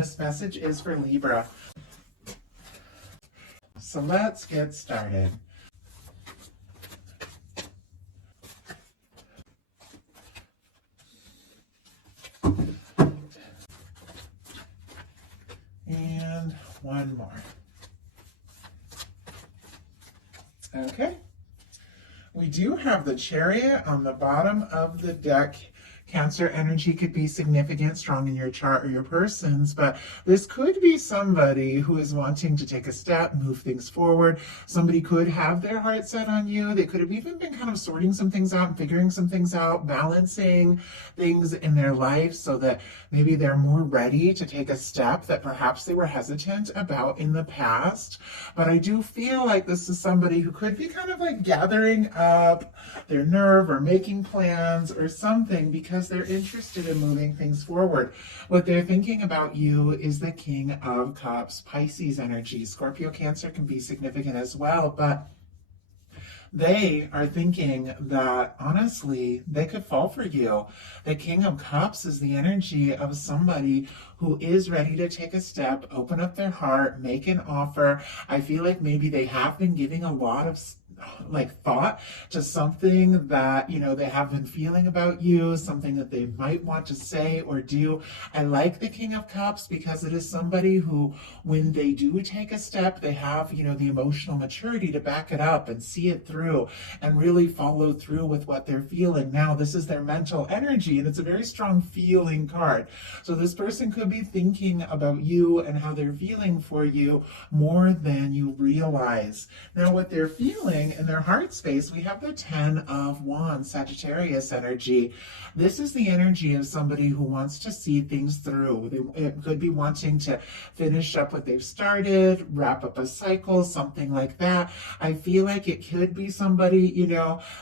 this message is for Libra. So let's get started. And one more. Okay. We do have the Chariot on the bottom of the deck. Cancer energy could be significant, strong in your chart or your person's, but this could be somebody who is wanting to take a step, move things forward. Somebody could have their heart set on you. They could have even been kind of sorting some things out and figuring some things out, balancing things in their life so that maybe they're more ready to take a step that perhaps they were hesitant about in the past. But I do feel like this is somebody who could be kind of like gathering up their nerve or making plans or something because they're interested in moving things forward. What they're thinking about you is the King of Cups, Pisces energy. Scorpio, Cancer can be significant as well, but they are thinking that, honestly, they could fall for you. The King of Cups is the energy of somebody who is ready to take a step, open up their heart, make an offer. I feel like maybe they have been giving a lot of thought to something that, they have been feeling about you, something that they might want to say or do. I like the King of Cups because it is somebody who, when they do take a step, they have, the emotional maturity to back it up and see it through and really follow through with what they're feeling. Now, this is their mental energy, and it's a very strong feeling card. So this person could be thinking about you and how they're feeling for you more than you realize. Now, what they're feeling in their heart space, we have the 10 of Wands, Sagittarius energy. This is the energy of somebody who wants to see things through. It could be wanting to finish up what they've started, wrap up a cycle, something like that. I feel like it could be somebody,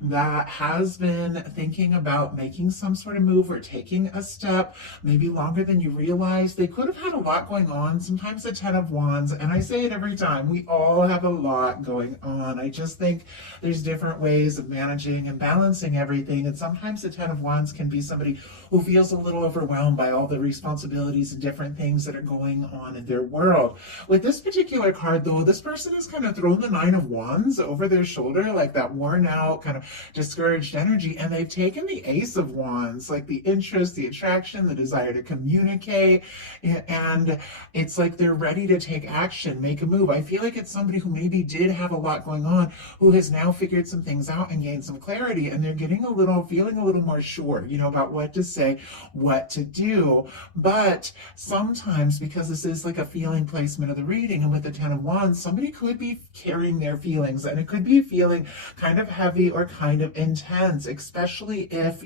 that has been thinking about making some sort of move or taking a step, maybe longer than you realize. They could have had a lot going on. Sometimes the 10 of Wands, and I say it every time, we all have a lot going on. I just think there's different ways of managing and balancing everything. And sometimes the 10 of Wands can be somebody who feels a little overwhelmed by all the responsibilities and different things that are going on in their world. With this particular card, though, this person has kind of thrown the 9 of Wands over their shoulder, like that worn out, kind of discouraged energy. And they've taken the Ace of Wands, like the interest, the attraction, the desire to communicate. And it's like they're ready to take action, make a move. I feel like it's somebody who maybe did have a lot going on, who has now figured some things out and gained some clarity, and they're feeling a little more sure, about what to say, what to do. But sometimes, because this is like a feeling placement of the reading, and with the 10 of Wands, somebody could be carrying their feelings, and it could be feeling kind of heavy or kind of intense, especially if,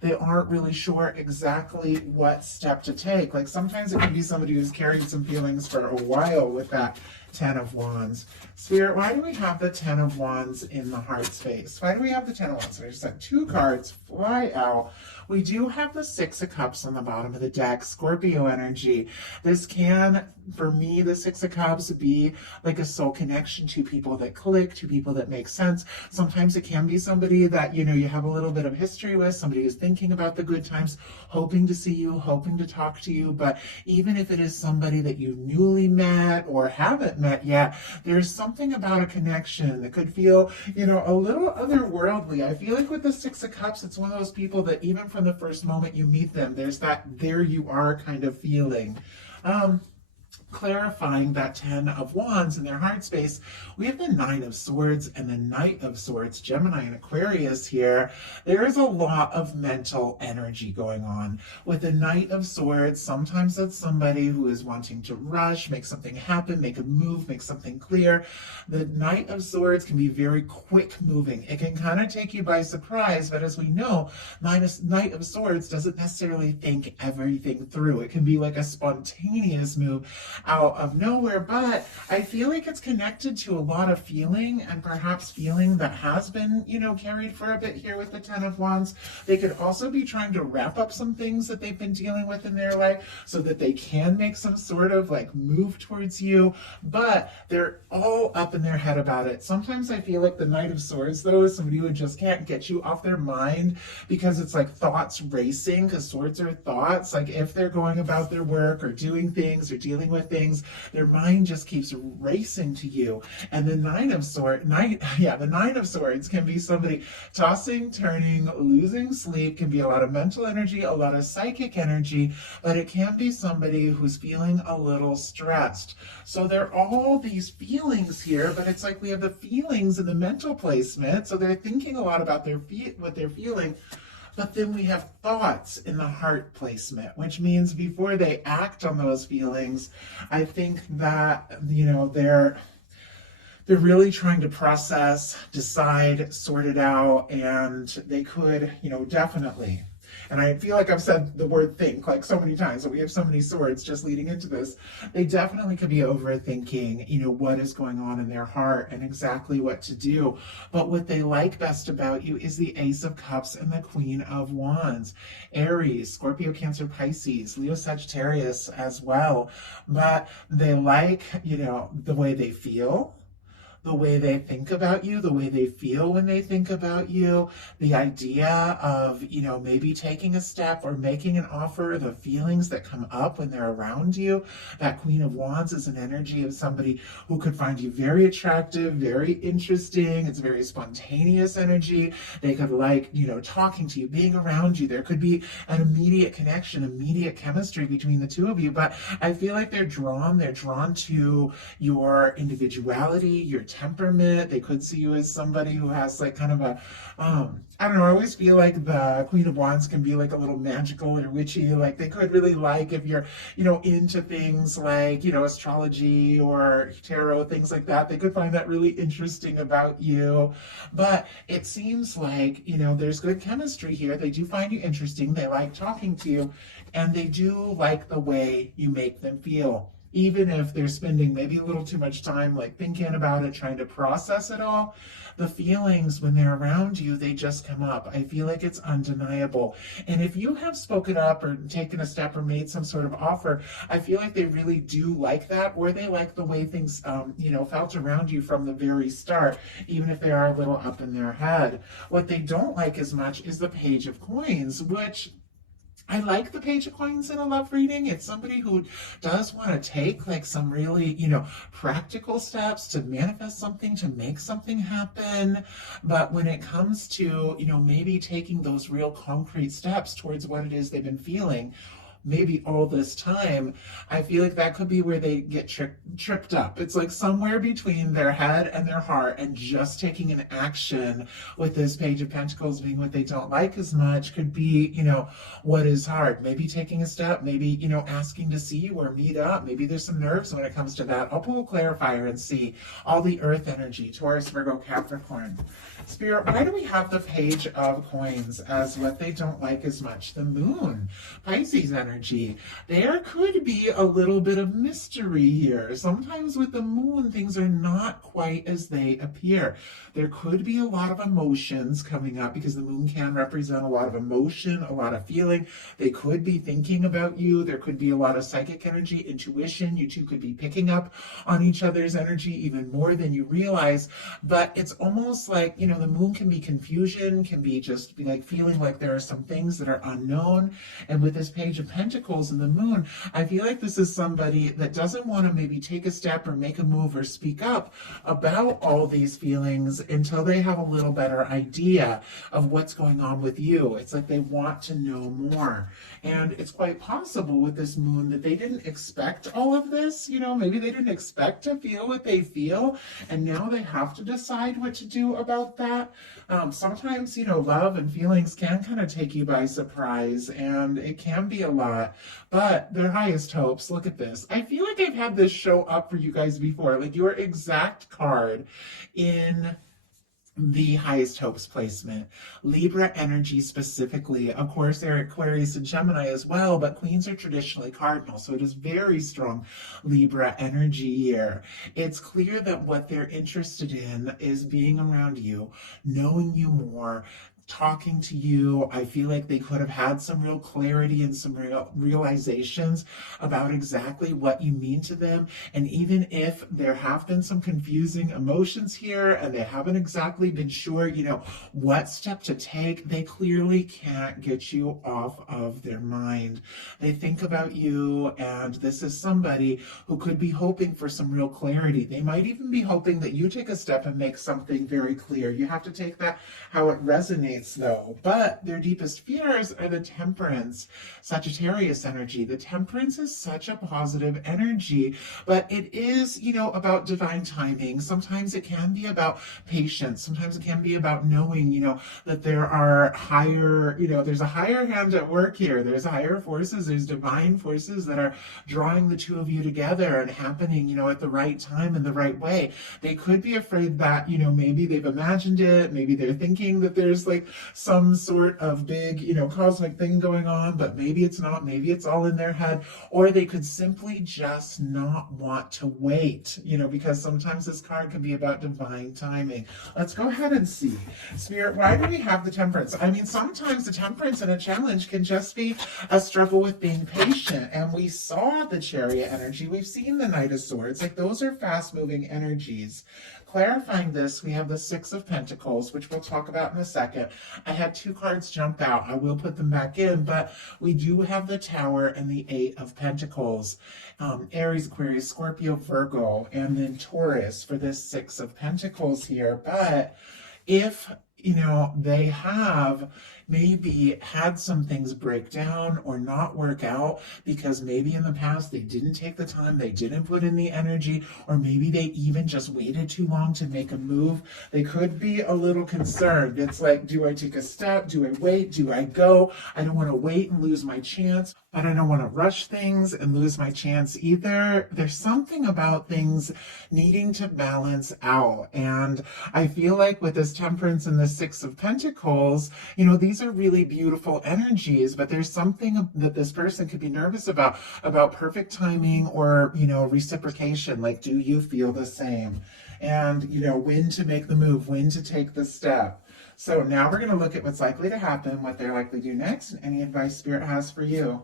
they aren't really sure exactly what step to take. Like sometimes it could be somebody who's carrying some feelings for a while with that 10 of Wands. Spirit, why do we have the 10 of Wands in the heart space? Why do we have the 10 of Wands? So I just had 2 cards fly out. We do have the 6 of Cups on the bottom of the deck, Scorpio energy. This can, for me, the 6 of Cups be like a soul connection, to people that click, to people that make sense. Sometimes it can be somebody that, you have a little bit of history with, somebody who's thinking about the good times, hoping to see you, hoping to talk to you. But even if it is somebody that you newly met or haven't met yet, there's something about a connection that could feel, a little otherworldly. I feel like with the 6 of Cups, it's one of those people that even from the first moment you meet them, there's that there you are kind of feeling. Clarifying that 10 of Wands in their heart space, we have the 9 of Swords and the Knight of Swords, Gemini and Aquarius here. There is a lot of mental energy going on. With the Knight of Swords, sometimes that's somebody who is wanting to rush, make something happen, make a move, make something clear. The Knight of Swords can be very quick moving. It can kind of take you by surprise, but as we know, Knight of Swords doesn't necessarily think everything through. It can be like a spontaneous move. out of nowhere, but I feel like it's connected to a lot of feeling, and perhaps feeling that has been, carried for a bit here with the Ten of Wands. They could also be trying to wrap up some things that they've been dealing with in their life so that they can make some sort of like move towards you, but they're all up in their head about it. Sometimes I feel like the Knight of Swords, though, is somebody who just can't get you off their mind, because it's like thoughts racing, because swords are thoughts. Like if they're going about their work or doing things or dealing with things, their mind just keeps racing to you. And the Nine of Swords can be somebody tossing, turning, losing sleep, can be a lot of mental energy, a lot of psychic energy, but it can be somebody who's feeling a little stressed. So there are all these feelings here, but it's like we have the feelings in the mental placement, so they're thinking a lot about what they're feeling. But then we have thoughts in the heart placement, which means before they act on those feelings, I think that, they're really trying to process, decide, sort it out, and they could, definitely. And I feel like I've said the word think like so many times, so we have so many swords just leading into this. They definitely could be overthinking, what is going on in their heart and exactly what to do. But what they like best about you is the Ace of Cups and the Queen of Wands. Aries, Scorpio, Cancer, Pisces, Leo, Sagittarius as well. But they like, the way they feel, the way they think about you, the way they feel when they think about you, the idea of, maybe taking a step or making an offer, the feelings that come up when they're around you. That Queen of Wands is an energy of somebody who could find you very attractive, very interesting. It's very spontaneous energy. They could like, talking to you, being around you. There could be an immediate connection, immediate chemistry between the two of you. But I feel like they're drawn to your individuality, your temperament. They could see you as somebody who has like kind of a, I don't know, I always feel like the Queen of Wands can be like a little magical or witchy. Like they could really like if you're, into things like, astrology or tarot, things like that. They could find that really interesting about you. But it seems like, there's good chemistry here. They do find you interesting. They like talking to you, and they do like the way you make them feel. Even if they're spending maybe a little too much time like thinking about it, trying to process it all, the feelings when they're around you, they just come up. I feel like it's undeniable. And if you have spoken up or taken a step or made some sort of offer, I feel like they really do like that, or they like the way things, felt around you from the very start, even if they are a little up in their head. What they don't like as much is the Page of Coins, which I like the Page of Coins in a love reading. It's somebody who does want to take like some really, practical steps to manifest something, to make something happen. But when it comes to, maybe taking those real concrete steps towards what it is they've been feeling, maybe all this time, I feel like that could be where they get tripped up. It's like somewhere between their head and their heart, and just taking an action with this Page of Pentacles being what they don't like as much could be, what is hard. Maybe taking a step, maybe, asking to see you or meet up. Maybe there's some nerves when it comes to that. I'll pull a clarifier and see all the earth energy, Taurus, Virgo, Capricorn. Spirit, why do we have the Page of Coins as what they don't like as much? The Moon, Pisces energy. There could be a little bit of mystery here. Sometimes with the Moon, things are not quite as they appear. There could be a lot of emotions coming up, because the Moon can represent a lot of emotion, a lot of feeling. They could be thinking about you. There could be a lot of psychic energy, intuition. You two could be picking up on each other's energy even more than you realize. But it's almost like, the Moon can be confusion, can be just be like feeling like there are some things that are unknown. And with this Page of Pentacles and the Moon, I feel like this is somebody that doesn't want to maybe take a step or make a move or speak up about all these feelings until they have a little better idea of what's going on with you. It's like they want to know more. And it's quite possible with this Moon that they didn't expect all of this. Maybe they didn't expect to feel what they feel, and now they have to decide what to do about that. Sometimes, love and feelings can kind of take you by surprise, and it can be a lot, but their highest hopes. Look at this. I feel like I've had this show up for you guys before, like your exact card in the highest hopes placement. Libra energy specifically. Of course, there are Aquarius and Gemini as well, but queens are traditionally cardinal, so it is very strong Libra energy here. It's clear that what they're interested in is being around you, knowing you more, talking to you. I feel like they could have had some real clarity and some real realizations about exactly what you mean to them. And even if there have been some confusing emotions here and they haven't exactly been sure, what step to take, they clearly can't get you off of their mind. They think about you, and this is somebody who could be hoping for some real clarity. They might even be hoping that you take a step and make something very clear. You have to take that how it resonates though. But their deepest fears are the Temperance, Sagittarius energy. The Temperance is such a positive energy, but it is, about divine timing. Sometimes it can be about patience. Sometimes it can be about knowing, that there are higher, there's a higher hand at work here. There's higher forces. There's divine forces that are drawing the two of you together and happening, at the right time and the right way. They could be afraid that, maybe they've imagined it. Maybe they're thinking that there's like some sort of big, cosmic thing going on, but maybe it's not. Maybe it's all in their head. Or they could simply just not want to wait, because sometimes this card can be about divine timing. Let's go ahead and see. Spirit, why do we have the Temperance? I mean, sometimes the Temperance in a challenge can just be a struggle with being patient. And we saw the Chariot energy. We've seen the Knight of Swords. Like, those are fast-moving energies. Clarifying this, we have the Six of Pentacles, which we'll talk about in a second. I had two cards jump out. I will put them back in, but we do have the Tower and the Eight of Pentacles. Aries, Aquarius, Scorpio, Virgo, and then Taurus for this Six of Pentacles here. But if they have maybe had some things break down or not work out because maybe in the past they didn't take the time, they didn't put in the energy, or maybe they even just waited too long to make a move. They could be a little concerned. It's like, do I take a step? Do I wait? Do I go? I don't want to wait and lose my chance, but I don't want to rush things and lose my chance either. There's something about things needing to balance out. And I feel like with this Temperance and the Six of Pentacles, these are really beautiful energies, but there's something that this person could be nervous about perfect timing or, reciprocation. Like, do you feel the same? And, when to make the move, when to take the step. So now we're going to look at what's likely to happen, what they're likely to do next, and any advice Spirit has for you.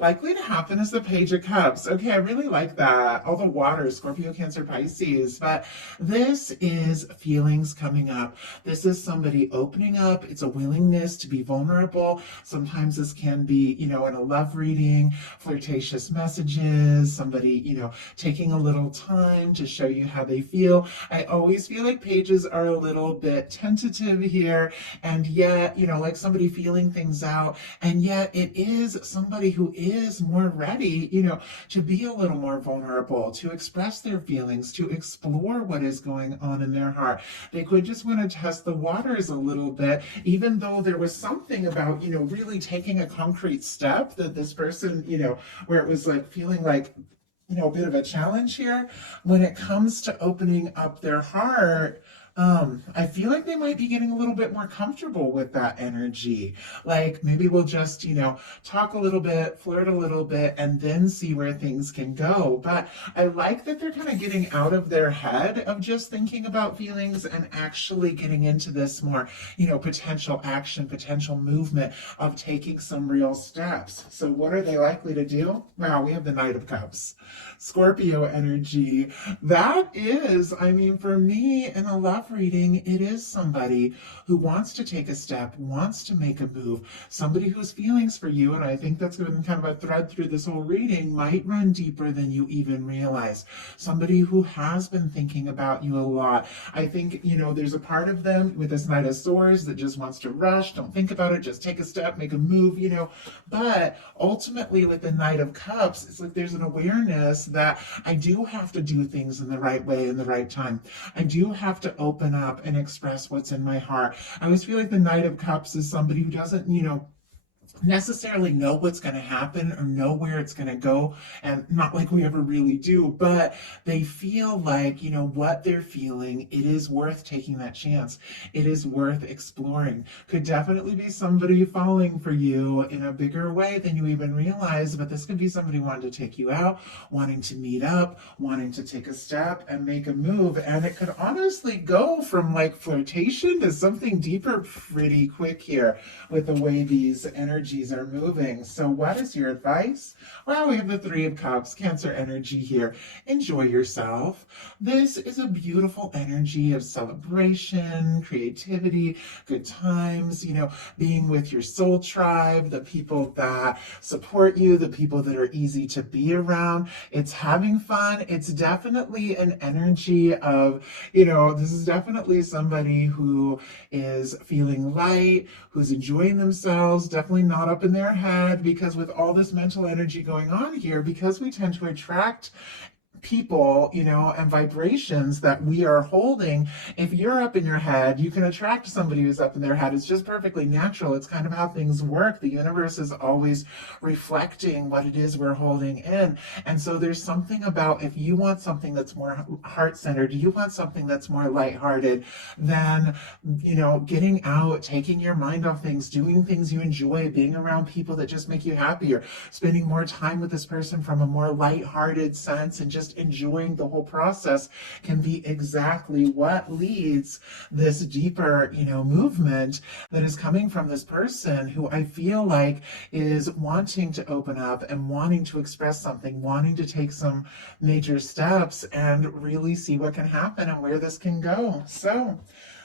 Likely to happen is the Page of Cups. Okay, I really like that. All the water, Scorpio, Cancer, Pisces. But this is feelings coming up. This is somebody opening up. It's a willingness to be vulnerable. Sometimes this can be, in a love reading, flirtatious messages, somebody, taking a little time to show you how they feel. I always feel like pages are a little bit tentative here, and yet, like somebody feeling things out, and yet it is somebody who is more ready, to be a little more vulnerable, to express their feelings, to explore what is going on in their heart. They could just want to test the waters a little bit, even though there was something about, really taking a concrete step that this person, where it was like feeling like, a bit of a challenge here. When it comes to opening up their heart, I feel like they might be getting a little bit more comfortable with that energy. Like, maybe we'll just, talk a little bit, flirt a little bit, and then see where things can go. But I like that they're kind of getting out of their head of just thinking about feelings and actually getting into this more, potential action, potential movement of taking some real steps. So what are they likely to do? Wow, we have the Knight of Cups. Scorpio energy. That is, for me, in a love reading, it is somebody who wants to take a step, wants to make a move, somebody whose feelings for you, and I think that's been kind of a thread through this whole reading, might run deeper than you even realize. Somebody who has been thinking about you a lot. I think, there's a part of them with this Knight of Swords that just wants to rush, don't think about it, just take a step, make a move, but ultimately with the Knight of Cups, it's like there's an awareness that I do have to do things in the right way, in the right time. I do have to open up and express what's in my heart. I always feel like the Knight of Cups is somebody who doesn't, necessarily know what's going to happen or know where it's going to go, and not like we ever really do, but they feel like, you know, what they're feeling, it is worth taking that chance. It is worth exploring. Could definitely be somebody falling for you in a bigger way than you even realize, but this could be somebody wanting to take you out, wanting to meet up, wanting to take a step and make a move, and it could honestly go from like flirtation to something deeper pretty quick here with the way these energies are moving. So what is your advice? Well, we have the Three of Cups, Cancer energy here. Enjoy yourself. This is a beautiful energy of celebration, creativity, good times, you know, being with your soul tribe, the people that support you, the people that are easy to be around. It's having fun. It's definitely an energy of, you know, this is definitely somebody who is feeling light, who's enjoying themselves, definitely not up in their head, because with all this mental energy going on here, because we tend to attract people, you know, and vibrations that we are holding. If you're up in your head, you can attract somebody who's up in their head. It's just perfectly natural. It's kind of how things work. The universe is always reflecting what it is we're holding in. And so there's something about, if you want something that's more heart-centered, you want something that's more lighthearted, then, you know, getting out, taking your mind off things, doing things you enjoy, being around people that just make you happier, spending more time with this person from a more lighthearted sense, and just enjoying the whole process can be exactly what leads this deeper, you know, movement that is coming from this person who I feel like is wanting to open up and wanting to express something, wanting to take some major steps and really see what can happen and where this can go. So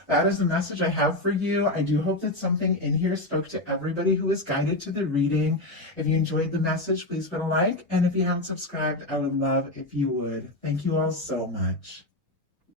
that is the message I have for you. I do hope that something in here spoke to everybody who is guided to the reading. If you enjoyed the message, please put a like. And if you haven't subscribed, I would love if you would. Thank you all so much.